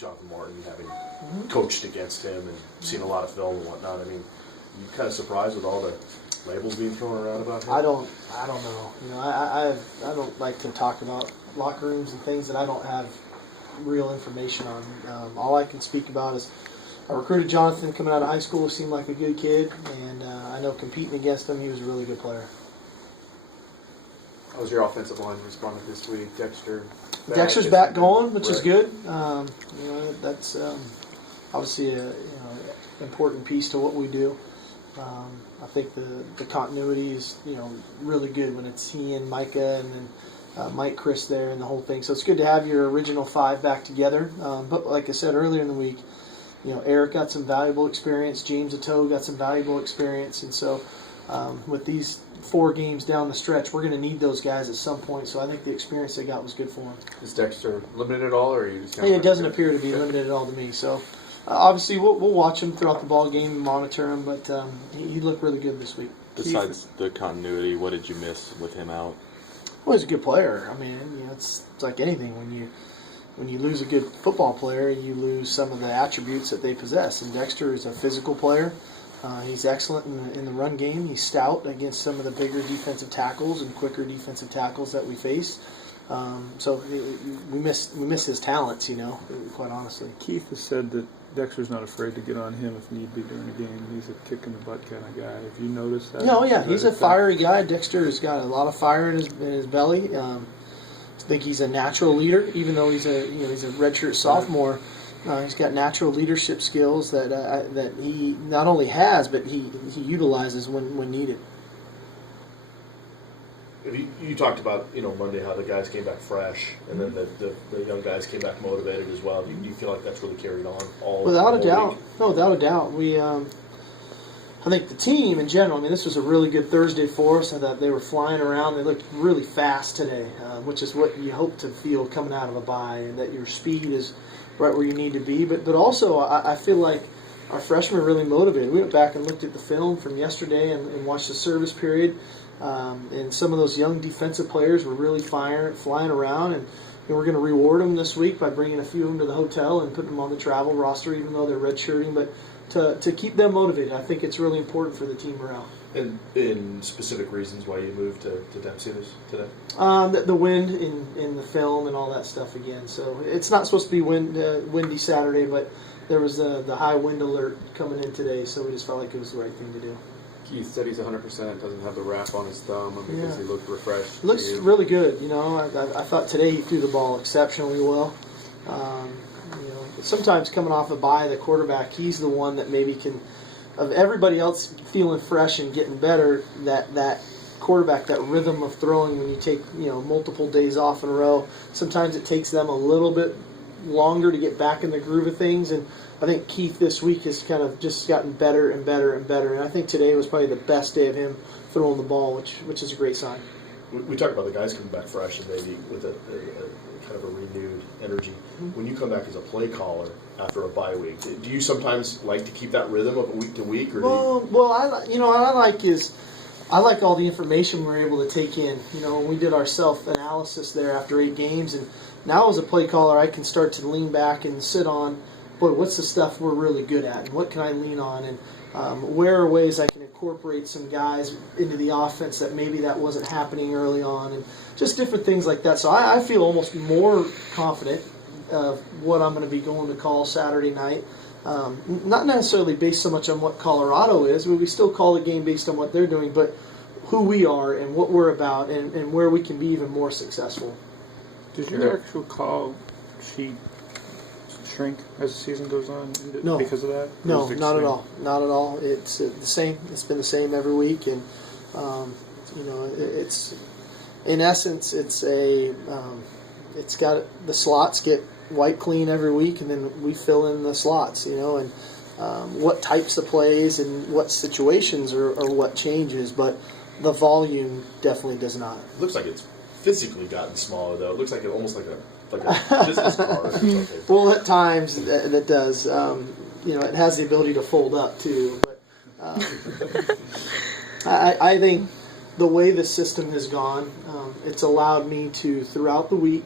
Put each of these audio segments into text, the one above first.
Jonathan Martin, having coached against him and seen a lot of film and whatnot. I mean, you kind of surprised with all the labels being thrown around about him? I don't know. You know, I don't like to talk about locker rooms and things that I don't have real information on. All I can speak about is I recruited Jonathan coming out of high school. He seemed like a good kid, and I know competing against him, he was a really good player. How was your offensive line responded this week? Dexter's back going, which is good. You know, that's obviously a important piece to what we do. I think the continuity is really good when it's he and Micah and then Mike, Chris there and the whole thing. So it's good to have your original five back together. But like I said earlier in the week, Eric got some valuable experience. James Atoe got some valuable experience, and so with these 4 games down the stretch, we're going to need those guys at some point. So I think the experience they got was good for them. Is Dexter limited at all, or are you just? It doesn't appear to be limited at all to me. So obviously we'll watch him throughout the ball game and monitor him, but he looked really good this week. Besides the continuity, what did you miss with him out? Well, he's a good player. I mean, it's like anything when you lose a good football player, you lose some of the attributes that they possess. And Dexter is a physical player. He's excellent in the run game. He's stout against some of the bigger defensive tackles and quicker defensive tackles that we face. So we miss his talents, quite honestly. Keith has said that Dexter's not afraid to get on him if need be during a game. He's a kick-in-the-butt kind of guy. Have you noticed that? No, yeah, he's a fiery guy. Dexter has got a lot of fire in his belly. I think he's a natural leader, even though he's a redshirt sophomore. He's got natural leadership skills that he not only has, but he utilizes when needed. You talked about Monday how the guys came back fresh, and then the young guys came back motivated as well. Do you feel like that's really carried on without a doubt? week? No, without a doubt. We I think the team in general. I mean, this was a really good Thursday for us. I thought they were flying around. They looked really fast today, which is what you hope to feel coming out of a bye, and that your speed is right where you need to be. But also, I feel like our freshmen are really motivated. We went back and looked at the film from yesterday and watched the service period. And some of those young defensive players were really flying around, and we're going to reward them this week by bringing a few of them to the hotel and putting them on the travel roster, even though they're redshirting. But to keep them motivated, I think it's really important for the team morale. And in specific reasons why you moved to Dempsey today? The wind in the film and all that stuff again. So it's not supposed to be windy Saturday, but there was the high wind alert coming in today, so we just felt like it was the right thing to do. Keith said he's 100%, doesn't have the wrap on his thumb because he looked refreshed. Looks really good. I thought today he threw the ball exceptionally well. Sometimes coming off a bye, the quarterback, he's the one that maybe can, of everybody else feeling fresh and getting better, that quarterback, that rhythm of throwing when you take multiple days off in a row, sometimes it takes them a little bit longer to get back in the groove of things. And I think Keith this week has kind of just gotten better and better and better. And I think today was probably the best day of him throwing the ball, which is a great sign. We talked about the guys coming back fresh and maybe with a kind of a renewed energy. When you come back as a play caller after a bye week, do you sometimes like to keep that rhythm of week to week? Or what I like all the information we're able to take in. When we did our self-analysis there after 8 games, and now as a play caller, I can start to lean back and sit on, boy, what's the stuff we're really good at, and what can I lean on, and where are ways I can incorporate some guys into the offense that maybe that wasn't happening early on, and just different things like that. So I feel almost more confident of what I'm going to be going to call Saturday night. Not necessarily based so much on what Colorado is. We still call the game based on what they're doing, but who we are and what we're about and where we can be even more successful. Does your actual call sheet shrink as the season goes on because of that? No, not at all. Not at all. It's the same. It's been the same every week, and it's in essence it's got the slots get wiped clean every week, and then we fill in the slots. And what types of plays and what situations are what changes, but the volume definitely does not. It looks like it's physically gotten smaller, though. It looks like almost like a business card or something. Well, at times that does. It has the ability to fold up too. But I think the way the system has gone, it's allowed me to throughout the week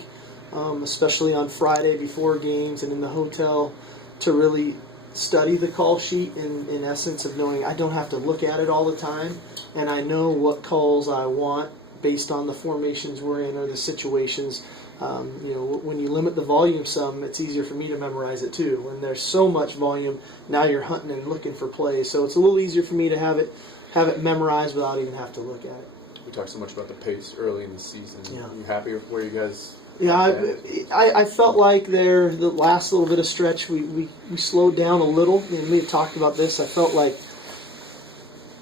especially on Friday before games and in the hotel, to really study the call sheet in essence of knowing I don't have to look at it all the time, and I know what calls I want based on the formations we're in or the situations. When you limit the volume some, it's easier for me to memorize it too. When there's so much volume, now you're hunting and looking for plays, so it's a little easier for me to have it memorized without even have to look at it. We talked so much about the pace early in the season. Yeah. Are you happy with where you guys? Yeah, I felt like the last little bit of stretch, we slowed down a little, and we had talked about this. I felt like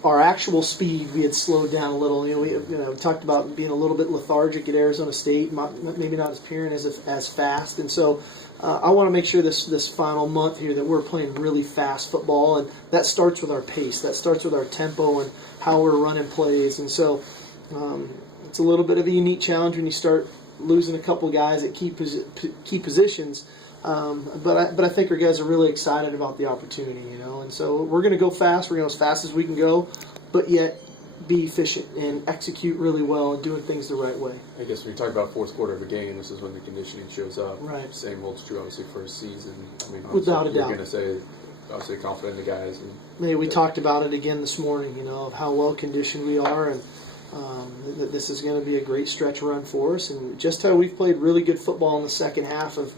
our actual speed, we had slowed down a little. We talked about being a little bit lethargic at Arizona State, maybe not as appearing as fast. And so I want to make sure this final month here that we're playing really fast football, and that starts with our pace. That starts with our tempo and how we're running plays. And so it's a little bit of a unique challenge when you start losing a couple guys at key positions. But I think our guys are really excited about the opportunity, and so we're going to go fast. We're going to go as fast as we can go, but yet be efficient and execute really well and doing things the right way. I guess when you talk about fourth quarter of a game, this is when the conditioning shows up. Right. Same holds true, obviously, for a season. I mean, Without a doubt. You're going to say, obviously, confident in the guys. We talked about it again this morning, of how well conditioned we are, and that this is going to be a great stretch run for us, and just how we've played really good football in the second half of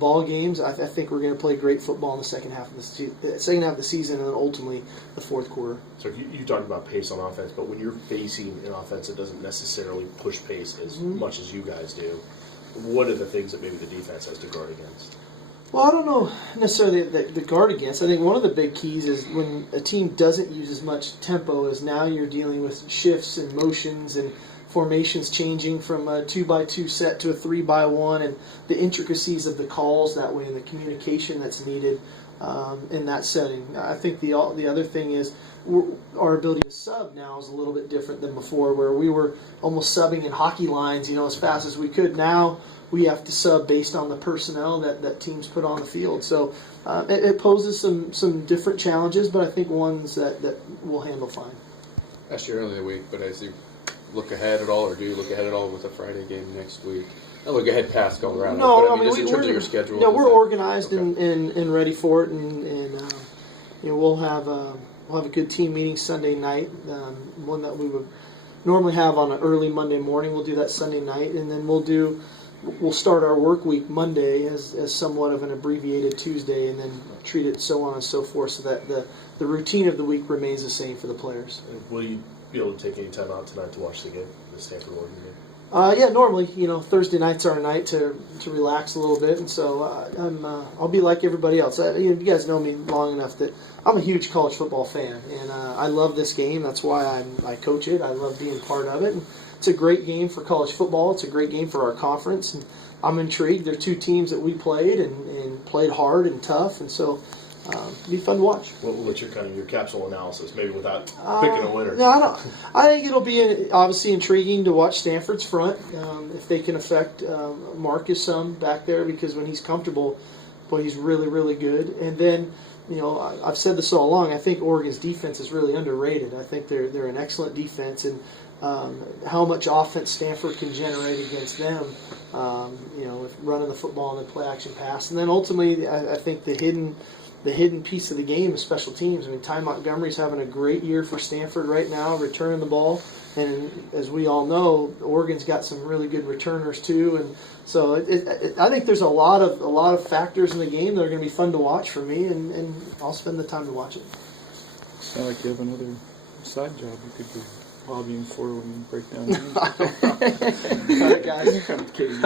ball games. I think we're going to play great football in the second half of the season, and then ultimately the fourth quarter. So you talked about pace on offense, but when you're facing an offense that doesn't necessarily push pace as much as you guys do, what are the things that maybe the defense has to guard against? Well, I don't know necessarily the guard against. I think one of the big keys is when a team doesn't use as much tempo, is now you're dealing with shifts and motions and formations changing from a 2x2 set to a 3x1, and the intricacies of the calls that way and the communication that's needed in that setting. I think the other thing is our ability to sub now is a little bit different than before, where we were almost subbing in hockey lines, as fast as we could. Now we have to sub based on the personnel that teams put on the field. So it poses some different challenges, but I think ones that we'll handle fine. I asked you earlier in the week, but as you look ahead at all, or do you look ahead at all with a Friday game next week? I look ahead past Colorado. No, but, just in terms of your schedule. Yeah, we're organized and ready for it, and we'll have a good team meeting Sunday night, one that we would normally have on an early Monday morning. We'll do that Sunday night, and then we'll start our work week Monday as somewhat of an abbreviated Tuesday, and then treat it so on and so forth, so that the routine of the week remains the same for the players. And will you be able to take any time out tonight to watch the game, the Stanford Oregon game? Yeah, normally, Thursday night's our night to relax a little bit, and so I'll be like everybody else. You guys know me long enough that I'm a huge college football fan, and I love this game. That's why I coach it. I love being part of it. And it's a great game for college football. It's a great game for our conference, and I'm intrigued. There are two teams that we played and played hard and tough, and so it'll be fun to watch. What's your capsule analysis, maybe without picking a winner? No, I think it'll be obviously intriguing to watch Stanford's front, if they can affect Marcus some back there, because when he's comfortable, boy, he's really, really good. And then, I've said this all along, I think Oregon's defense is really underrated. I think they're an excellent defense, and how much offense Stanford can generate against them, with running the ball and the play action pass. And then ultimately, I think the hidden piece of the game is special teams. I mean, Ty Montgomery's having a great year for Stanford right now, returning the ball. And as we all know, Oregon's got some really good returners too. And so I think there's a lot of factors in the game that are going to be fun to watch for me, and I'll spend the time to watch it. Sound like you have another side job you could be lobbying for when you break down games. All right, guys. I'm kidding.